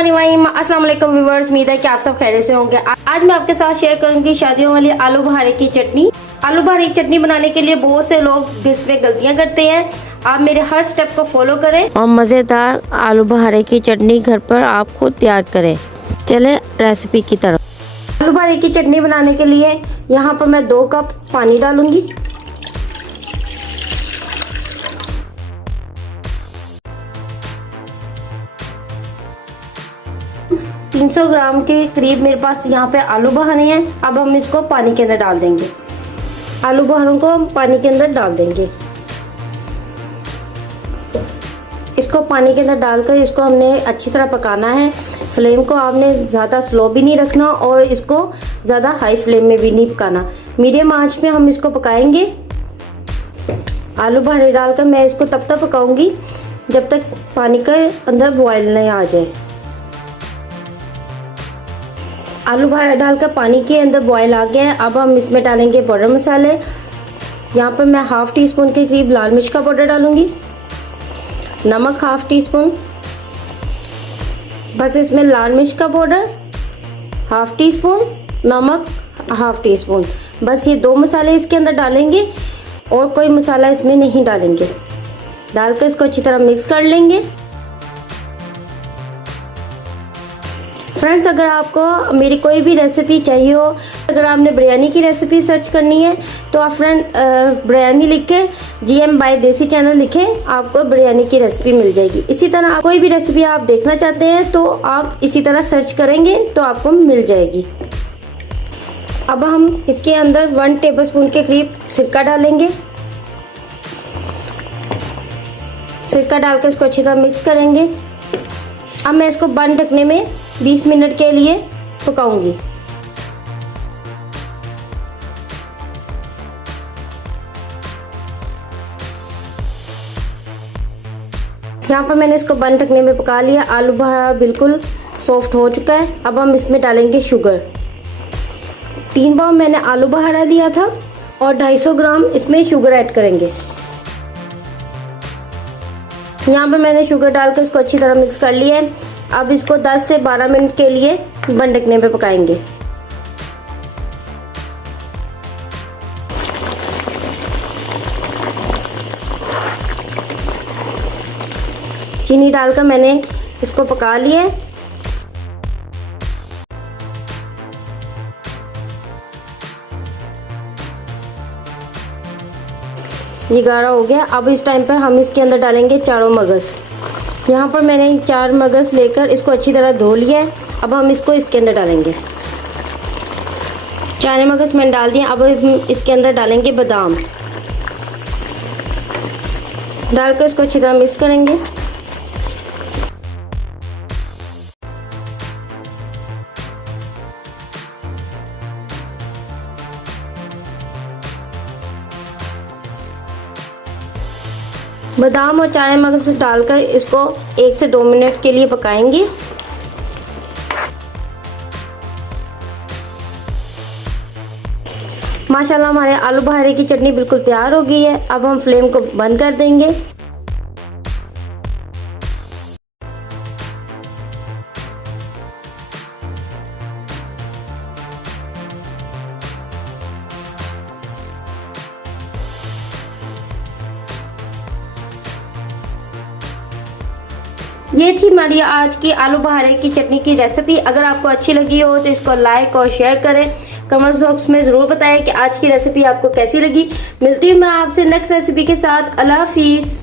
अस्सलाम वालेकुम व्यूअर्स, उम्मीद है कि आप सब खैरियत से होंगे। आज मैं आपके साथ शेयर करूंगी शादियों वाली आलू बहारे की चटनी। आलू बहारे की चटनी बनाने के लिए बहुत से लोग इसमें गलतियां करते हैं। आप मेरे हर स्टेप को फॉलो करें और मज़ेदार आलू बहारे की चटनी घर पर आप खुद तैयार करें। चलें रेसिपी की तरफ। आलू बहारे की चटनी बनाने के लिए यहाँ पर मैं 2 कप पानी डालूंगी। तीन 300 ग्राम के करीब मेरे पास यहाँ पे आलू बहारे हैं। अब हम इसको पानी के अंदर डाल देंगे। आलू बहारों को हम पानी के अंदर डाल देंगे। इसको पानी के अंदर डालकर इसको हमने अच्छी तरह पकाना है। फ्लेम को आपने ज़्यादा स्लो भी नहीं रखना और इसको ज़्यादा हाई फ्लेम में भी नहीं पकाना। मीडियम आंच में हम इसको पकाएंगे। आलू बहारे डालकर मैं इसको तब तक पकाऊंगी जब तक पानी के अंदर बॉयल नहीं आ जाए। आलू बहारा डालकर पानी के अंदर बॉयल आ गया है। अब हम इसमें डालेंगे पाउडर मसाले। यहाँ पर मैं ½ टी स्पून के करीब लाल मिर्च का पाउडर डालूंगी। नमक ½ टी स्पून, बस इसमें लाल मिर्च का पाउडर ½ टी स्पून, नमक ½ टी स्पून, बस ये 2 मसाले इसके अंदर डालेंगे और कोई मसाला इसमें नहीं डालेंगे। डालकर इसको अच्छी तरह मिक्स कर लेंगे। फ्रेंड्स, अगर आपको मेरी कोई भी रेसिपी चाहिए हो, अगर आपने बिरयानी की रेसिपी सर्च करनी है तो आप बिरयानी लिख के GM बाय देसी चैनल लिखें, आपको बिरयानी की रेसिपी मिल जाएगी। इसी तरह कोई भी रेसिपी आप देखना चाहते हैं तो आप इसी तरह सर्च करेंगे तो आपको मिल जाएगी। अब हम इसके अंदर 1 टेबलस्पून के करीब सिरका डालेंगे। सिरका डालकर इसको अच्छी तरह मिक्स करेंगे। अब मैं इसको बंद ढकने में 20 मिनट के लिए पकाऊंगी। यहाँ पर मैंने इसको बंद ढकने में पका लिया। आलू बहारा बिल्कुल सॉफ्ट हो चुका है। अब हम इसमें डालेंगे शुगर। 3 पाव मैंने आलू बहारा लिया था और 250 ग्राम इसमें शुगर ऐड करेंगे। यहाँ पर मैंने शुगर डालकर इसको अच्छी तरह मिक्स कर लिया है। अब इसको 10 से 12 मिनट के लिए बंद ढकने पे पकाएंगे। चीनी डालकर मैंने इसको पका लिया है। ये गाढ़ा हो गया। अब इस टाइम पर हम इसके अंदर डालेंगे चारों मगज। यहाँ पर मैंने 4 मगज लेकर इसको अच्छी तरह धो लिया है। अब हम इसको इसके अंदर डालेंगे। 4 मगज मैंने डाल दिए। अब इसके अंदर डालेंगे बादाम। डालकर इसको अच्छी तरह मिक्स करेंगे। बादाम और 4 मगज डालकर इसको 1 से 2 मिनट के लिए पकाएंगे। माशाल्लाह हमारे आलू बहारे की चटनी बिल्कुल तैयार हो गई है। अब हम फ्लेम को बंद कर देंगे। ये थी हमारी आज की आलू बहारे की चटनी की रेसिपी। अगर आपको अच्छी लगी हो तो इसको लाइक और शेयर करें। कमेंट बॉक्स में ज़रूर बताएं कि आज की रेसिपी आपको कैसी लगी। मिलती हूँ मैं आपसे नेक्स्ट रेसिपी के साथ। अल्लाह हाफिज़।